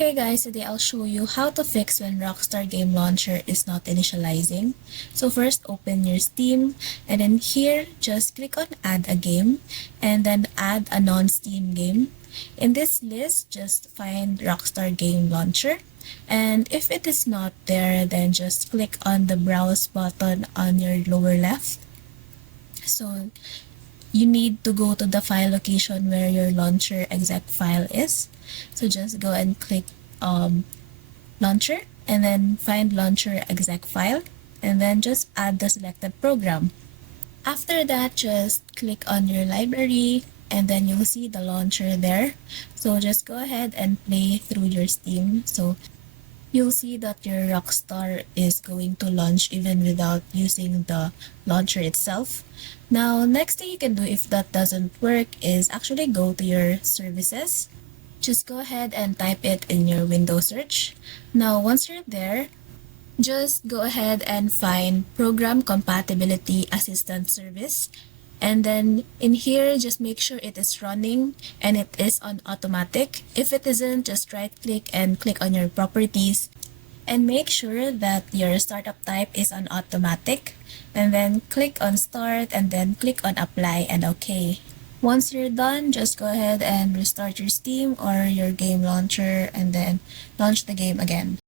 Hey guys, today I'll show you how to fix when Rockstar Game Launcher is not initializing. So first open your Steam and then here just click on add a game and then add a non-Steam game. In this list, just find Rockstar Game Launcher, and if it is not there, then just click on the browse button on your lower left. So you need to go to the file location where your launcher exec file is. So just go and click launcher and then find launcher exec file and then just add the selected program. After that, just click on your library and then you'll see the launcher there. So just go ahead and play through your Steam. So you'll see that your Rockstar is going to launch even without using the launcher itself. Now, next thing you can do if that doesn't work is actually go to your services. Just go ahead and type it in your Windows search. Now, once you're there, just go ahead and find Program Compatibility Assistance Service. And then in here, just make sure it is running and it is on automatic. If it isn't, just right click and click on your properties and make sure that your startup type is on automatic. And then click on start and then click on apply and okay. Once you're done, just go ahead and restart your Steam or your game launcher and then launch the game again.